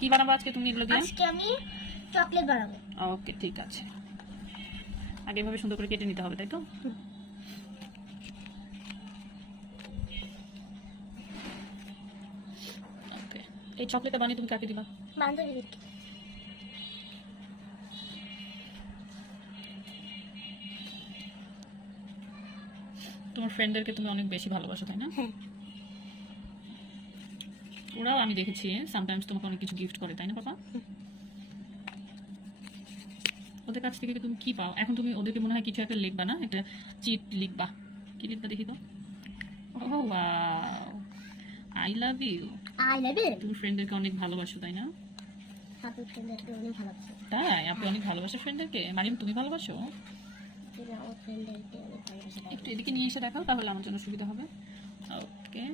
কি বানাবো আজকে তুমি এগুলো দিয়ে? আজকে আমি চকলেট বানাবো। ওকে ঠিক আছে, আগে এভাবে সুন্দর করে কেটে নিতে হবে, তাই তো? ওকে, এই চকলেটটা বানিয়ে তুমি কাকে দিবা? বান্ধবীদেরকে। তোমার ফ্রেন্ডদেরকে তুমি অনেক বেশি ভালোবাসো, তাই না? হ্যাঁ। ওরাও আমি দেখেছি সামটাইমস তোমাকে অনেক কিছু গিফট করে, তাই না পাপা? ওদের কাছ থেকে তুমি কি পাও? এখন তুমি ওদেরকে মনে হয় কিছু একটা লিখবা না, একটা চিট লিখবা। কি লিখবা দেখি তো? Oh wow, I love you. I love you. তুমি ফ্রেন্ডদেরকে অনেক ভালোবাসো, তাই না? আপু ফ্রেন্ডদেরকে অনেক ভালোবাসে। তাই আপনি অনেক ভালোবাসো ফ্রেন্ডদেরকে? মারিম তুমি ভালোবাসো? আমার ফ্রেন্ডদেরকে অনেক ভালোবাসে। একটু এদিকে নিয়ে এসে দেখাও, তাহলে আমার জন্য সুবিধা হবে। ওকে,